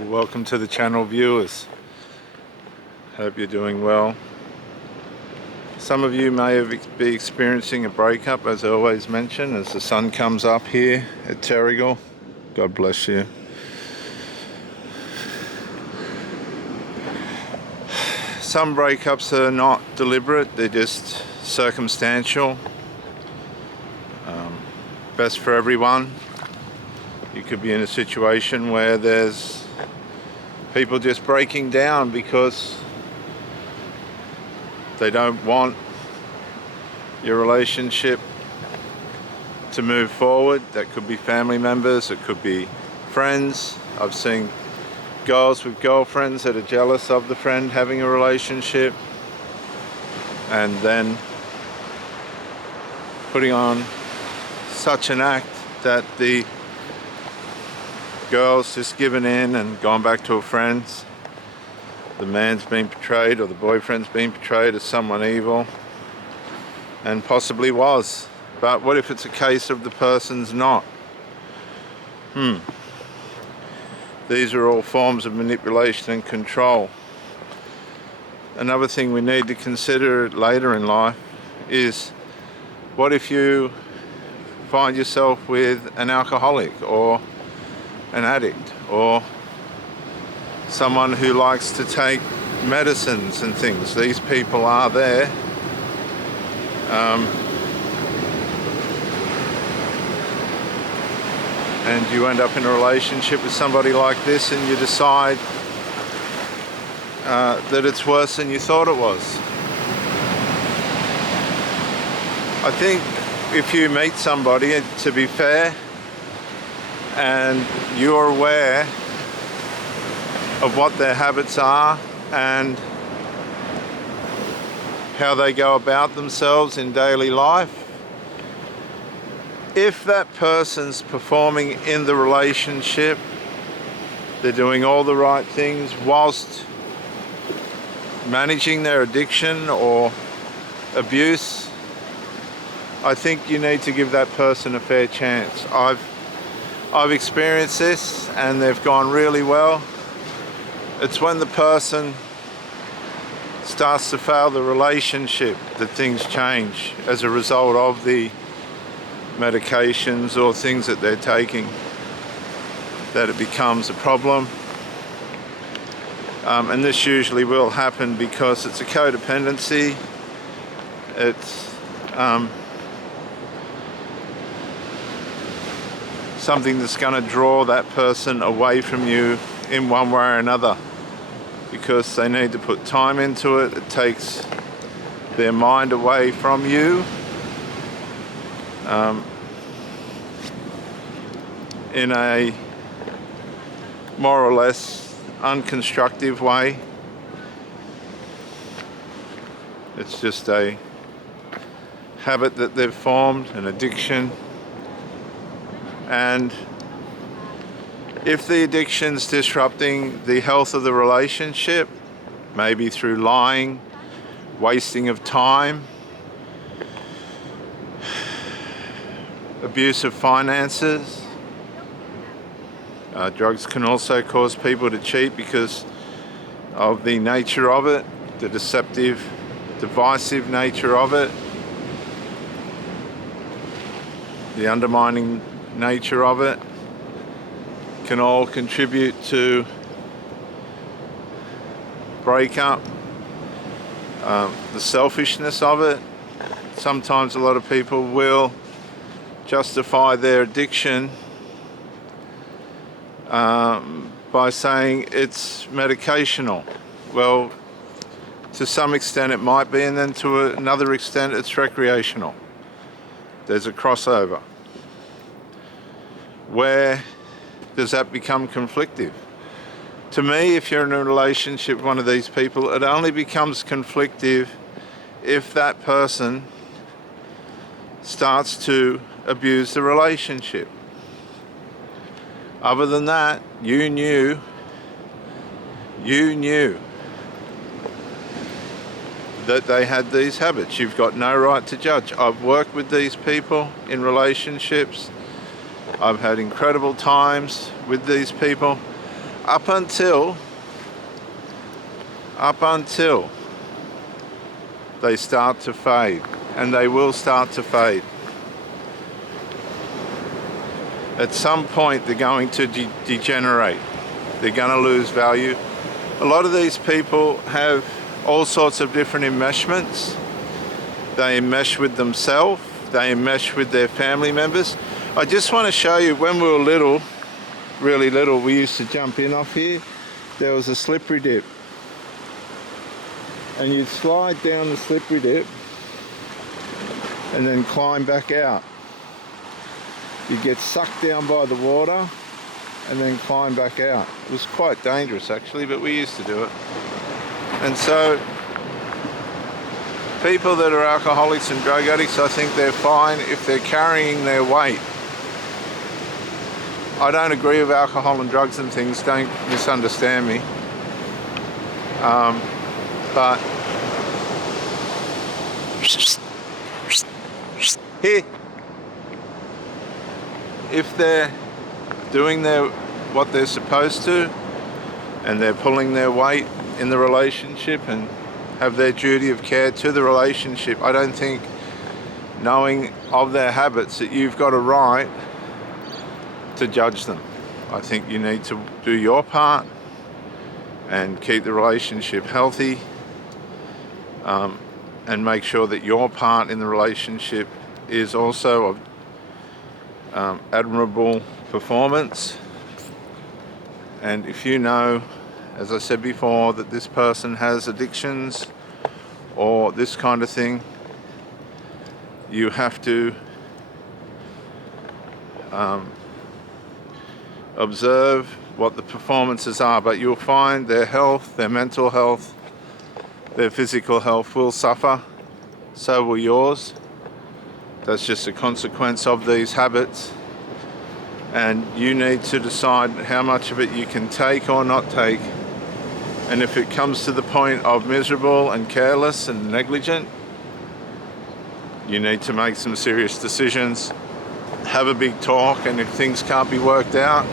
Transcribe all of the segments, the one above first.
Welcome to the channel, viewers. Hope you're doing well. Some of you may be experiencing a breakup, as I always mention, as the sun comes up here at Terrigal. God bless you. Some breakups are not deliberate, they're just circumstantial. Best for everyone. You could be in a situation where there's people just breaking down because they don't want your relationship to move forward. That could be family members, it could be friends. I've seen girls with girlfriends that are jealous of the friend having a relationship and then putting on such an act that the girl's just given in and gone back to her friends. The man's been portrayed, or the boyfriend's been portrayed, as someone evil, and possibly was. But what if it's a case of the person's not? These are all forms of manipulation and control. Another thing we need to consider later in life is, what if you find yourself with an alcoholic or an addict or someone who likes to take medicines and things? These people are there. And you end up in a relationship with somebody like this and you decide that it's worse than you thought it was. I think if you meet somebody, to be fair, and you're aware of what their habits are and how they go about themselves in daily life, if that person's performing in the relationship, they're doing all the right things whilst managing their addiction or abuse, I think you need to give that person a fair chance. I've experienced this and they've gone really well. It's when the person starts to fail the relationship that things change as a result of the medications or things that they're taking, that it becomes a problem. And this usually will happen because it's a codependency. It's something that's going to draw that person away from you in one way or another, because they need to put time into it. It takes their mind away from you in a more or less unconstructive way. It's just a habit that they've formed, an addiction. And if the addiction's disrupting the health of the relationship, maybe through lying, wasting of time, abuse of finances, drugs can also cause people to cheat because of the nature of it, the deceptive, divisive nature of it, the undermining nature of it, can all contribute to breakup. The selfishness of it. Sometimes a lot of people will justify their addiction by saying it's medicational. Well, to some extent it might be, and then to another extent it's recreational. There's a crossover. Where does that become conflictive? To me, if you're in a relationship with one of these people, it only becomes conflictive if that person starts to abuse the relationship. Other than that, you knew that they had these habits. You've got no right to judge. I've worked with these people in relationships. I've had incredible times with these people. up until they start to fade, and they will start to fade. At some point they're going to degenerate. They're going to lose value. A lot of these people have all sorts of different enmeshments. They enmesh with themselves, they enmesh with their family members. I just want to show you, when we were little, really little, we used to jump in off here. There was a slippery dip, and you'd slide down the slippery dip and then climb back out. You'd get sucked down by the water and then climb back out. It was quite dangerous actually, but we used to do it. And so people that are alcoholics and drug addicts, I think they're fine if they're carrying their weight. I don't agree with alcohol and drugs and things, don't misunderstand me. But here, if they're doing what they're supposed to, and they're pulling their weight in the relationship and have their duty of care to the relationship, I don't think, knowing of their habits, that you've got a right to judge them. I think you need to do your part and keep the relationship healthy, and make sure that your part in the relationship is also of admirable performance. And if you know, as I said before, that this person has addictions or this kind of thing, you have to observe what the performances are, but you'll find their health, their mental health, their physical health will suffer. So will yours. That's just a consequence of these habits, and you need to decide how much of it you can take or not take. And if it comes to the point of miserable and careless and negligent, you need to make some serious decisions, have a big talk, and if things can't be worked out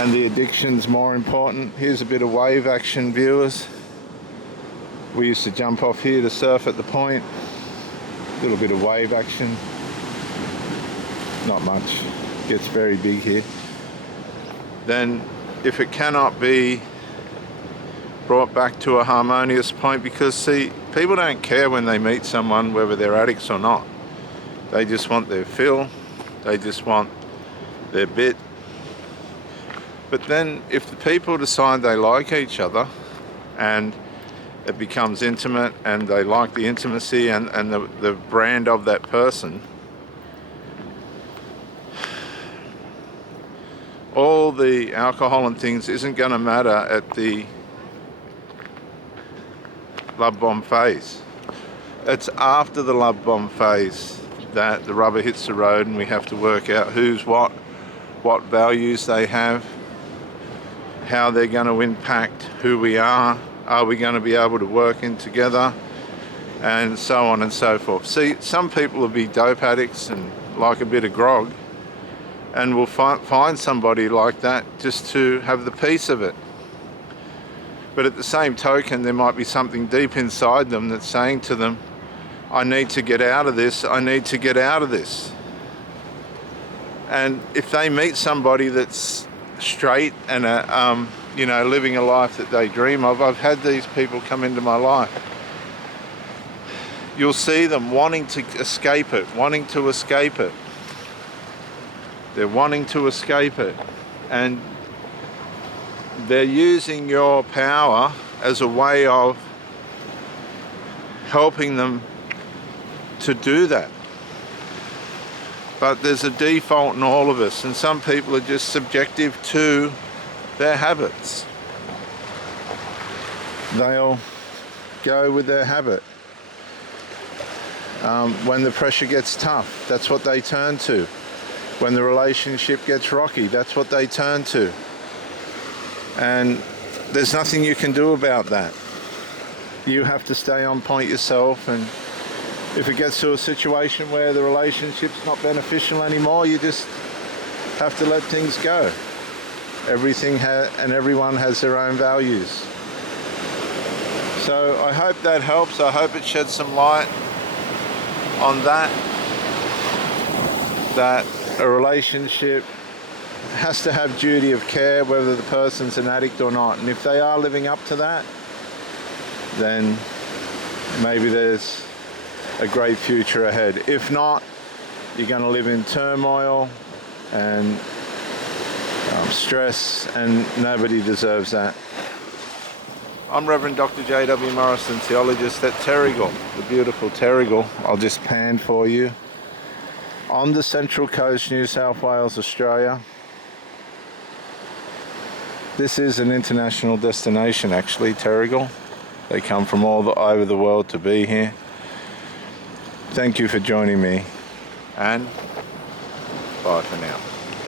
and the addiction's more important, here's a bit of wave action, viewers. We used to jump off here to surf at the point. A little bit of wave action. Not much. Gets very big here. Then, if it cannot be brought back to a harmonious point, because see, people don't care when they meet someone whether they're addicts or not. They just want their fill. They just want their bit. But then if the people decide they like each other and it becomes intimate and they like the intimacy and the brand of that person, all the alcohol and things isn't going to matter at the love bomb phase. It's after the love bomb phase that the rubber hits the road and we have to work out who's what values they have, how they're going to impact who we are we going to be able to work in together, and so on and so forth. See, some people will be dope addicts and like a bit of grog, and will find somebody like that just to have the peace of it. But at the same token, there might be something deep inside them that's saying to them, I need to get out of this, I need to get out of this. And if they meet somebody that's straight and living a life that they dream of, I've had these people come into my life. You'll see them wanting to escape it, They're wanting to escape it. And they're using your power as a way of helping them to do that. But there's a default in all of us, and some people are just subjective to their habits. They'll go with their habit. When the pressure gets tough, that's what they turn to. When the relationship gets rocky, that's what they turn to. And there's nothing you can do about that. You have to stay on point yourself, and if it gets to a situation where the relationship's not beneficial anymore, you just have to let things go. and everyone has their own values. So I hope that helps. I hope it sheds some light on that a relationship has to have duty of care whether the person's an addict or not. And if they are living up to that, then maybe there's a great future ahead. If not, you're going to live in turmoil and stress, and nobody deserves that. I'm Reverend Dr. J.W. Morrison, theologist at Terrigal, the beautiful Terrigal. I'll just pan for you. On the Central Coast, New South Wales, Australia. This is an international destination, actually, Terrigal. They come from all over the world to be here. Thank you for joining me, and bye for now.